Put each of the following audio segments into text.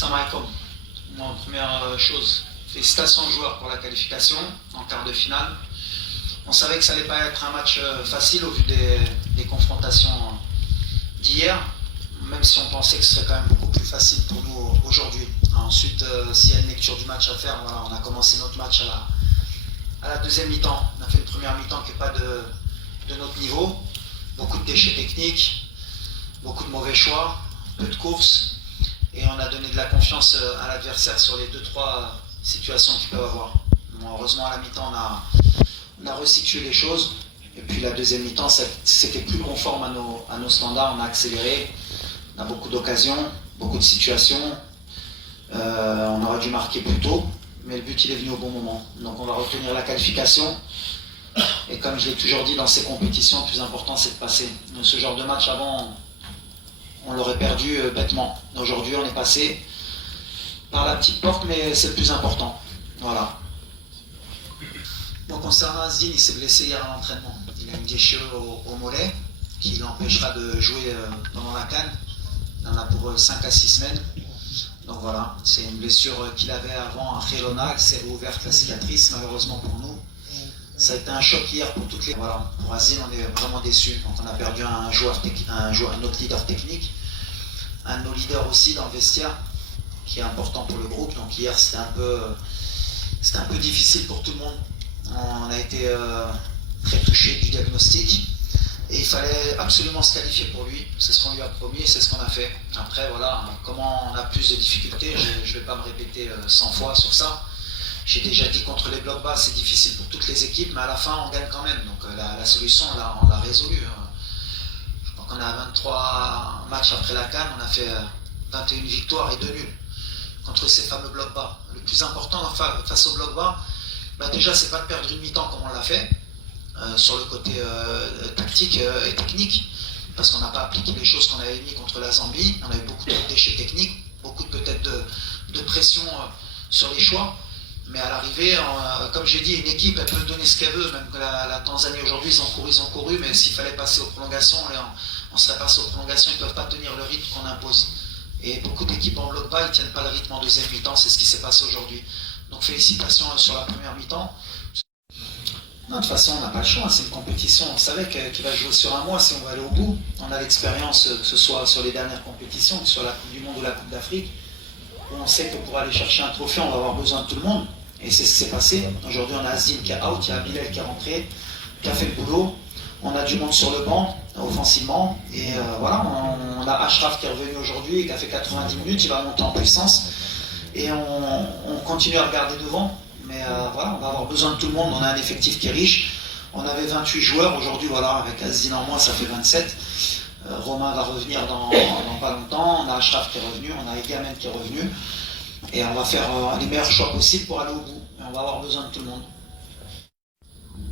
Salam alaikum. Moi, première chose, félicitations aux joueurs pour la qualification en quart de finale. On savait que ça allait pas être un match facile au vu des confrontations d'hier, même si on pensait que ce serait quand même beaucoup plus facile pour nous aujourd'hui. Ensuite, s'il y a une lecture du match à faire, voilà, on a commencé notre match à la deuxième mi-temps. On a fait une première mi-temps qui n'est pas de notre niveau. Beaucoup de déchets techniques, beaucoup de mauvais choix, peu de courses. Et on a donné de la confiance à l'adversaire sur les 2-3 situations qu'ils peuvent avoir. Bon, heureusement, à la mi-temps, on a resitué les choses. Et puis la deuxième mi-temps, c'était plus conforme à nos standards. On a accéléré, on a beaucoup d'occasions, beaucoup de situations. On aurait dû marquer plus tôt, mais le but il est venu au bon moment. Donc on va retenir la qualification. Et comme je l'ai toujours dit dans ces compétitions, le plus important c'est de passer. Donc, ce genre de match avant, on l'aurait perdu bêtement. Aujourd'hui on est passé par la petite porte, mais c'est le plus important. Voilà. Bon, concernant Azdin, il s'est blessé hier à l'entraînement. Il a une déchirure au mollet qui l'empêchera de jouer pendant la CAN. Il en a pour 5 à 6 semaines. Donc voilà, c'est une blessure qu'il avait avant à Girona, elle s'est rouverte la cicatrice, malheureusement pour nous. Ça a été un choc hier pour toutes les... Voilà, pour Azdin, on est vraiment déçus. Donc on a perdu un autre leader technique, un de nos leaders aussi dans le vestiaire, qui est important pour le groupe. Donc hier, c'était un peu difficile pour tout le monde. On a été très touché du diagnostic. Et il fallait absolument se qualifier pour lui. C'est ce qu'on lui a promis et c'est ce qu'on a fait. Après, voilà, comment on a plus de difficultés, je ne vais pas me répéter 100 fois sur ça. J'ai déjà dit contre les blocs bas, c'est difficile pour toutes les équipes, mais à la fin, on gagne quand même. Donc la solution, on l'a résolue. Je crois qu'on est à 23 matchs après la CAN, on a fait 21 victoires et 2 nuls contre ces fameux blocs bas. Le plus important face aux blocs bas, déjà, c'est pas de perdre une mi-temps comme on l'a fait. Sur le côté tactique et technique, parce qu'on n'a pas appliqué les choses qu'on avait mis contre la Zambie. On a eu beaucoup de déchets techniques, beaucoup peut-être de pression sur les choix, mais à l'arrivée, comme j'ai dit, une équipe elle peut donner ce qu'elle veut, même que la Tanzanie aujourd'hui ils ont couru, mais s'il fallait passer aux prolongations, on serait passé aux prolongations, ils ne peuvent pas tenir le rythme qu'on impose. Et beaucoup d'équipes en bloc bas, ils ne tiennent pas le rythme en deuxième mi-temps, c'est ce qui s'est passé aujourd'hui. Donc félicitations sur la première mi-temps. Non, de toute façon, on n'a pas le choix, c'est une compétition. On savait qu'il va jouer sur un mois si on va aller au bout. On a l'expérience, que ce soit sur les dernières compétitions, que ce soit la Coupe du Monde ou la Coupe d'Afrique, où on sait que pour aller chercher un trophée, on va avoir besoin de tout le monde. Et c'est ce qui s'est passé. Aujourd'hui, on a Azdin qui est out, il y a Bilal qui est rentré, qui a fait le boulot. On a du monde sur le banc, offensivement. Et voilà, on a Achraf qui est revenu aujourd'hui, qui a fait 90 minutes, il va monter en puissance. Et on continue à regarder devant. Mais voilà, on va avoir besoin de tout le monde. On a un effectif qui est riche. On avait 28 joueurs. Aujourd'hui, voilà, avec Azdin en moins, ça fait 27. Romain va revenir dans pas longtemps. On a Achraf qui est revenu. On a Egamen qui est revenu. Et on va faire les meilleurs choix possibles pour aller au bout. Et on va avoir besoin de tout le monde.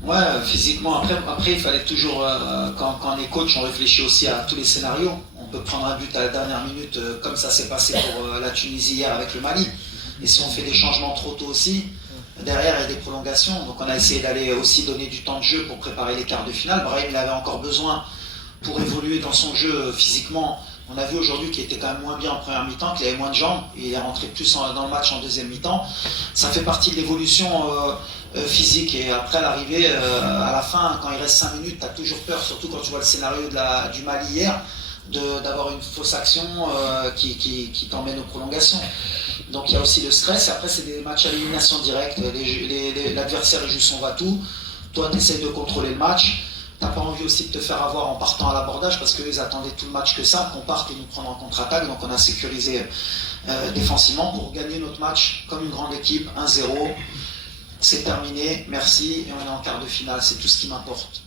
Ouais, physiquement. Après il fallait toujours, quand on est coach, on réfléchit aussi à tous les scénarios. On peut prendre un but à la dernière minute, comme ça s'est passé pour la Tunisie hier avec le Mali. Et si on fait des changements trop tôt aussi, derrière, il y a des prolongations. Donc on a essayé d'aller aussi donner du temps de jeu pour préparer les quarts de finale. Brahim, il avait encore besoin pour évoluer dans son jeu physiquement. On a vu aujourd'hui qu'il était quand même moins bien en première mi-temps, qu'il avait moins de jambes. Et il est rentré plus dans le match en deuxième mi-temps. Ça fait partie de l'évolution physique. Et après l'arrivée, à la fin, quand il reste 5 minutes, tu as toujours peur, surtout quand tu vois le scénario du Mali hier, d'avoir une fausse action qui t'emmène aux prolongations. Donc il y a aussi le stress, et après c'est des matchs à élimination directe, l'adversaire joue son va-tout, toi tu essaies de contrôler le match, t'as pas envie aussi de te faire avoir en partant à l'abordage, parce qu'eux ils attendaient tout le match que ça, qu'on parte et nous prendre en contre-attaque, donc on a sécurisé défensivement pour gagner notre match comme une grande équipe, 1-0, c'est terminé, merci, et on est en quart de finale, c'est tout ce qui m'importe.